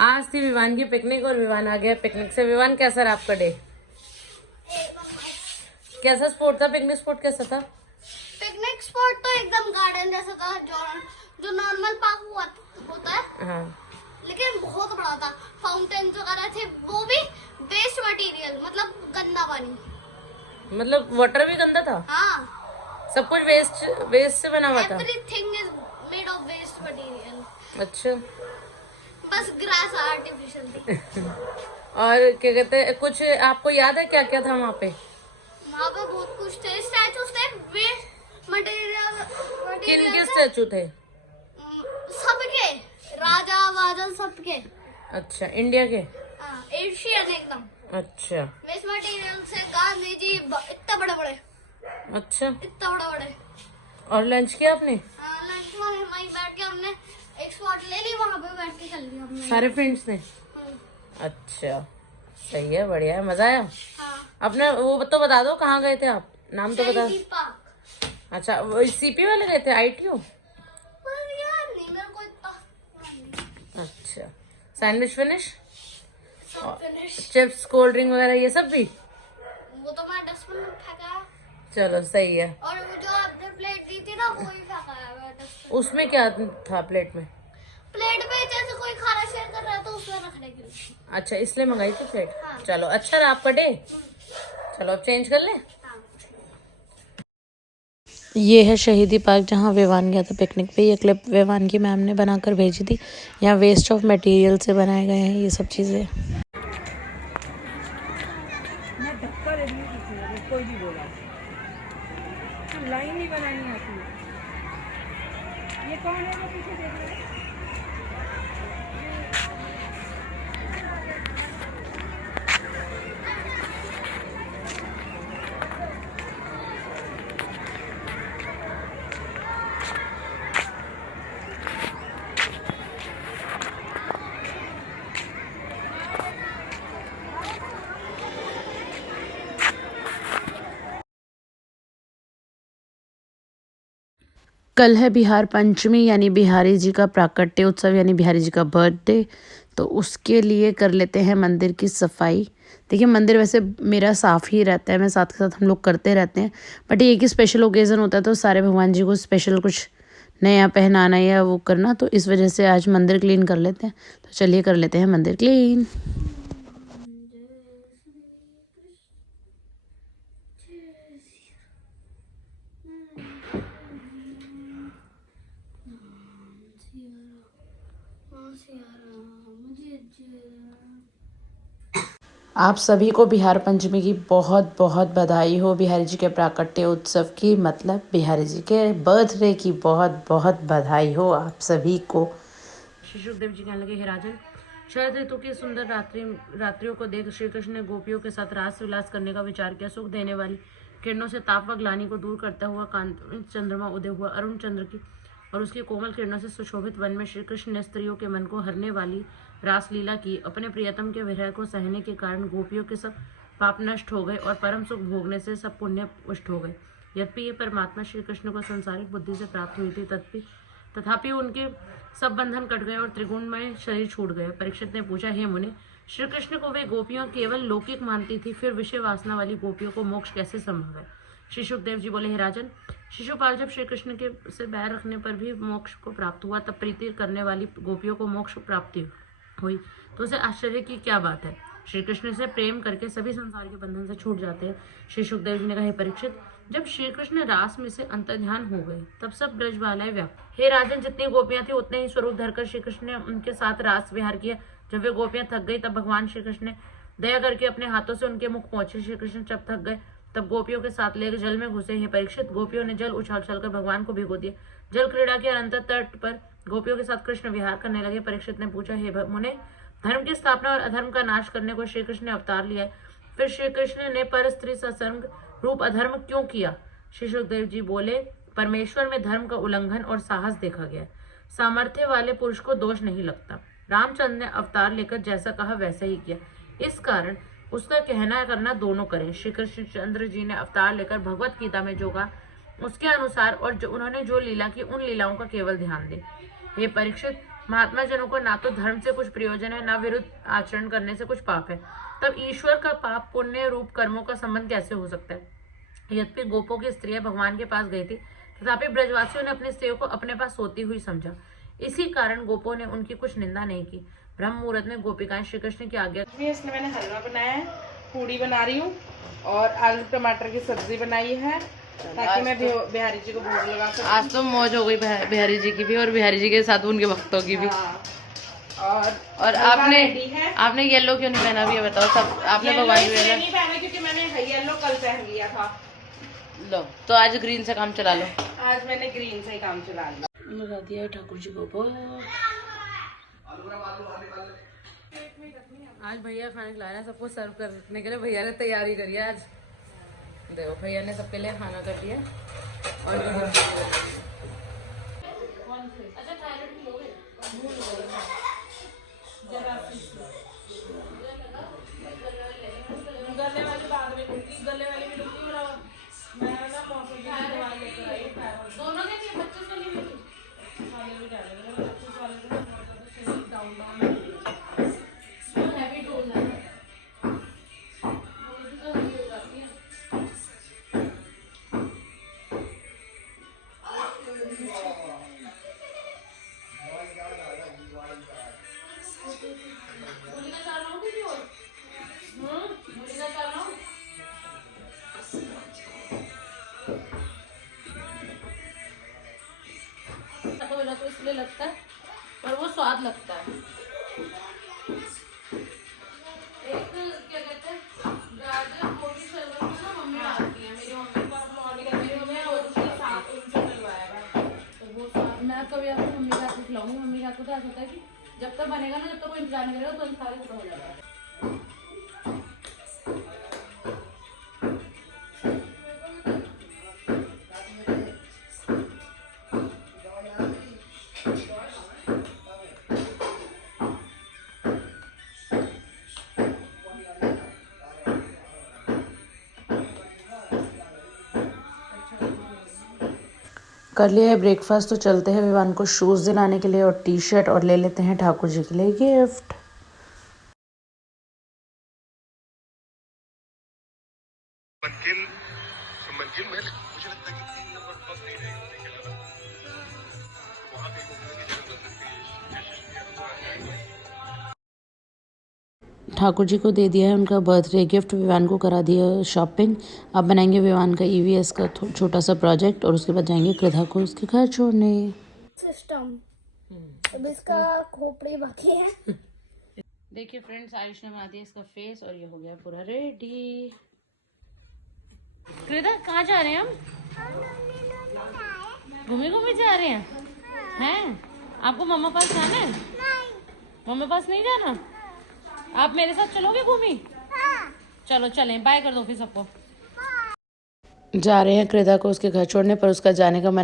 आज थी विवान की पिकनिक और विवान आ गया पिकनिक से। विवान कैसा रहा आपका डे? कैसा स्पॉट था? पिकनिक स्पॉट कैसा था? पिकनिक स्पॉट तो एकदम गार्डन जैसा था, जो नॉर्मल पार्क होता है। हाँ, लेकिन बहुत बड़ा था। फाउंटेन वगैरह थे, वो भी वेस्ट मटेरियल, मतलब गंदा पानी। मतलब वाटर भी गंदा था। हाँ, सब कुछ वेस्ट से बना हुआ था। Everything is made of waste material. अच्छा। बस ग्रास आर्टिफिशियल थी। और क्या कहते हैं, कुछ आपको याद है क्या क्या था वहाँ पे? वहाँ पे बहुत कुछ थे, स्टैचूज थे, वेस्ट मटेरियल। किन के स्टैचू थे? सबके, राजा वाजा सबके। अच्छा, इंडिया के? हाँ, एशियन एकदम। अच्छा वेस्ट मटेरियल से गांधी जी इतने बड़े बड़े, अच्छा। इतने बड़े बड़े। और लंच किया आपने? लंच में वहीं बैठ के हमने एक स्पॉट ले ली, वहाँ पे बैठ के कर लिया हमने सारे फ्रेंड्स ने? हाँ। अच्छा, सही है, बढ़िया है, मजा आया। हाँ। अपने वो तो बता दो, कहाँ गए थे आप? नाम तो बता। शहीदी पार्क। अच्छा, वो सीपी वाले गए थे? ITU? पर यार नहीं, मेरे को इतना नहीं। अच्छा। Sandwich finish? सब फिनिश। चिप्स, कोल्ड ड्रिंक वगैरह ये सब भी? वो तो मैं डस्टबिन में फेंका, चलो सही है। और वो जो आपने प्लेट दी थी ना, वो ही फेंका है मैं डस्टबिन। उसमें क्या था प्लेट में? प्लेट में जैसे कोई खाना शेयर कर रहा है तो उसमें रखने के लिए। अच्छा, इसलिए मंगाई थी प्लेट। हाँ। चलो, अच्छा रहा आपका डे। चलो अब चेंज कर ले। हाँ। ये है शहीदी पार्क जहाँ विवान गया था पिकनिक पे। ये क्लिप विवान की मैम ने बनाकर भेजी थी। यहाँ वेस्ट ऑफ मटेरियल से बनाए गए हैं ये सब चीज़ें। कोई भी बोला लाइन नहीं बनानी आती है। ये कौन है जो पीछे देख रहे हैं? कल है बिहार पंचमी यानी बिहारी जी का प्राकट्य उत्सव यानी बिहारी जी का बर्थडे। तो उसके लिए कर लेते हैं मंदिर की सफाई। देखिए मंदिर वैसे मेरा साफ़ ही रहता है, मैं साथ के साथ हम लोग करते रहते हैं, बट ये एक ही स्पेशल ओकेज़न होता है तो सारे भगवान जी को स्पेशल कुछ नया पहनाना या वो करना, तो इस वजह से आज मंदिर क्लीन कर लेते हैं। तो चलिए कर लेते हैं मंदिर क्लीन। आप सभी को बिहार पंचमी की बहुत बहुत बधाई हो। बिहारी जी के प्राकट्य उत्सव की मतलब बिहारी जी के बर्थडे की बहुत बहुत बधाई हो आप सभी को। श्री सुखदेव जी कहने लगे, हे राजन, शरद ऋतु की सुंदर रात्रियों को देख श्री कृष्ण ने गोपियों के साथ रास विलास करने का विचार किया। सुख देने वाली किरणों से ताप व ग्लानि को दूर करता हुआ कांत में चंद्रमा उदय हुआ। अरुण चंद्र की और उसकी कोमल किरणों से सुशोभित वन में श्री कृष्ण ने स्त्रियों के मन को हरने वाली रासलीला की। अपने प्रियतम के विरह को सहने के कारण गोपियों के सब पाप नष्ट हो गए और परम सुख भोगने से सब पुण्य पुष्ट हो गए। यद्यपि ये परमात्मा श्री कृष्ण को संसारिक बुद्धि से प्राप्त हुई थी, तथापि उनके सब बंधन कट गए और त्रिगुणमय शरीर छूट गए। परीक्षित ने पूछा, हे मुनि, श्री कृष्ण को वे गोपियों केवल लौकिक मानती थी, फिर विषय वासना वाली गोपियों को मोक्ष कैसे संभव है? श्री सुखदेव जी बोले, हे राजन, शिशुपाल जब श्री कृष्ण के से बैर रखने पर भी मोक्ष को प्राप्त हुआ, तब प्रीति करने वाली गोपियों को मोक्ष प्राप्ति हुई, तो उसे आश्चर्य की क्या बात है? श्री कृष्ण से प्रेम करके सभी संसार के बंधन से छूट जाते हैं। श्री सुखदेव जी ने कहा, हे परीक्षित, जब श्री कृष्ण रास में से अंतर्ध्यान हो गए तब सब ब्रजबालाएं व्याप्त। हे राजन, जितनी गोपियां थी उतने ही स्वरूप धरकर श्री कृष्ण ने उनके साथ रास विहार किया। जब वे गोपियां थक गई तब भगवान श्री कृष्ण ने दया करके अपने हाथों से उनके मुख पहुंचे। श्री कृष्ण जब थक गए तब गोपियों के साथ लेकर जल में घुसे। हे परीक्षित, गोपियों ने जल उछाल उछालकर भगवान को भिगो दिया। जल क्रीड़ा के अनंत तट पर गोपियों के साथ कृष्ण विहार करने लगे। परीक्षित ने पूछा, हे मुने, धर्म की स्थापना और अधर्म का नाश करने को श्री कृष्ण ने अवतार लिया है, फिर श्री कृष्ण ने पर स्त्री सत्संग रूप अधर्म क्यों किया? श्री सुखदेव जी बोले, परमेश्वर में धर्म का उल्लंघन और साहस देखा गया। सामर्थ्य वाले पुरुष को दोष नहीं लगता। रामचंद्र ने अवतार लेकर जैसा कहा वैसा ही किया, इस कारण उसका कहना करना दोनों करें। श्री कृष्णचंद्र जी ने अवतार लेकर भगवत गीता में जो कहा उसके अनुसार और जो उन्होंने जो लीला की उन लीलाओं का केवल ध्यान दे। हे परीक्षित, महात्मा जनों को ना तो धर्म से कुछ प्रयोजन है, ना विरुद्ध आचरण करने से कुछ पाप है। तब ईश्वर का पाप पुण्य रूप कर्मों का संबंध कैसे हो सकता है? यद्यपि गोपों की स्त्रियां भगवान के पास गई थी, तथापि ब्रजवासियों ने अपनी स्त्रियों को अपने पास सोती हुई समझा। इसी कारण गोपों ने उनकी कुछ निंदा नहीं की। ब्रह्म मुहूर्त में गोपिकाएं श्री कृष्ण की आज्ञा। इसमें मैंने हलवा बनाया है, पूड़ी बना रही हूँ और आलू टमाटर की सब्जी बनाई है ताकि मैं बिहारी जी को भोग लगा सकूं। आज तो मौज हो गई बिहारी जी की भी और बिहारी जी के साथ उनके भक्तों की भी। और आपने येलो क्यों नहीं पहना? भी ये बताओ। सब आपने भगवान जी नहीं पहना क्योंकि मैंने येलो कल पहन लिया था। लो तो आज ग्रीन से काम चला लो। आज मैंने ग्रीन से ही काम चला लिया। लगा दिया है ठाकुर जी को भोग। आज भैया खाना खिला रहे हैं सबको सर्व करने के लिए। भैया ने तैयारी करी है आज। देखो भैया ने सबके लिए खाना कर दिया। और गले वाली बाद में लूंगी, गले वाली भी लूंगी और मैं ना मौसम की दवाई लेकर आई हूं। दोनों ने भी बच्चों के लिए भी खाने भी डाले मेरे बच्चों वाले को बहुत शरीर डाउन डाउन हैवी टोन है। तो इसलिए लगता है पर वो स्वाद लगता है। एक क्या कहते हैं गाजर गोभी शरबत में ना मम्मी डालती है। मेरी मम्मी और उसके साथ उनसे डलवाया है तो वो स्वाद मैं कभी आपको मम्मी के हाथ में खिलाऊंगी। मम्मी के हाथ को तो ऐसा होता है कि जब तक बनेगा ना, जब तक कोई इंतजार नहीं करेगा तो सारे खत्म हो जाएगा। कर लिया है ब्रेकफास्ट, तो चलते हैं विवान को शूज़ दिलाने के लिए और टी शर्ट, और ले लेते हैं ठाकुर जी के लिए गिफ्ट। मंजिल में मुझे लगता है कि 3 नंबर फर्स्ट नहीं रहेगा वहाँ पे ठाकुर जी को दे दिया है उनका बर्थडे गिफ्ट, विवान को करा दिया शॉपिंग। अब बनाएंगे विवान का EVS का छोटा सा प्रोजेक्ट और उसके बाद जाएंगे कृधा को उसके घर छोड़ने। सिस्टम अब इसका खोपड़ी बाकी है। देखिए फ्रेंड्स, आयुष ने बना दिया इसका फेस और ये हो गया पूरा रेडी। कृदा कहाँ जा रहे हैं हम? घूमे घूमे जा रहे हैं? हैं? आपको मम्मा पास जाना है? मम्मा पास नहीं जाना? आप मेरे साथ चलोगे घूमी? चलो चलें, बाय कर दो फिर सबको। जा रहे हैं कृधा को उसके घर छोड़ने, पर उसका जाने का मन